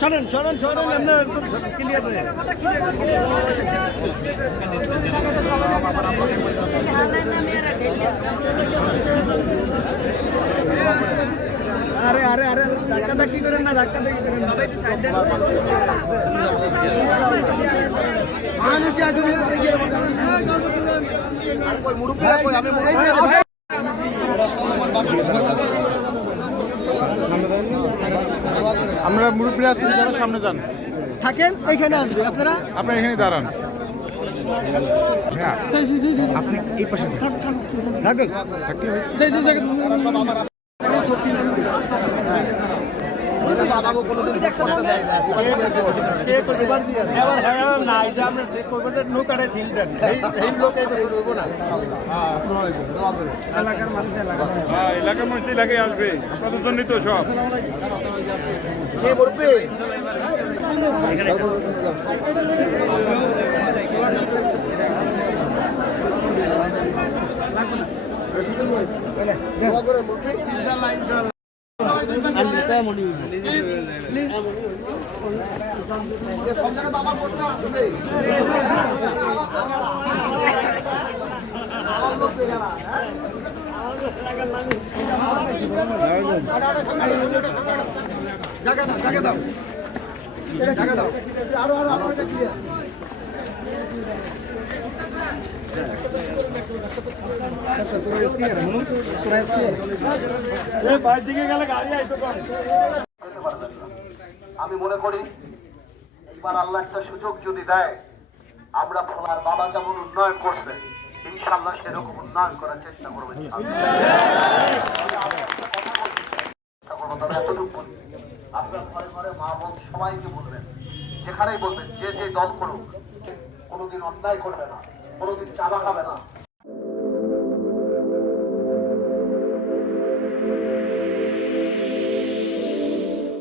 শোনেন শোনেন শোনেন ক্লিয়ার করে আরে আরে আরে ধাক্কা ধাক্কি করেন না, ধাক্কা ধাক্কি করেন না। মানুষ আগে আমরা মুরব্বীরা আছেন যারা সামনে যান থাকেন, এখানে আসবে আপনারা এখানে দাঁড়ান। আপনি এই পাশে থাকেন। এলাকার মানুষ এলাকায় আসবে, আপনাদের জন্যই তো সব। সব জায়গাতে আমার প্রশ্ন আছে জায়গা দাও, জায়গা দাও, জায়গা দাও। আরো আরো আরো আমি মনে করি এবার আল্লাহ একটা সুযোগ যদি দেয়, আমরা ভোলার বাবা যেমন উন্নয়ন করছে ইনশাআল্লাহ সেরকম উন্নয়ন করার চেষ্টা করবো। আপনার ঘরে ঘরে মা বোন সবাইকে বলবেন, যেখানেই বলবেন, যে যে দল করুক কোনোদিন অন্যায় করবে না, কোনোদিন চাঁদা খাবে না,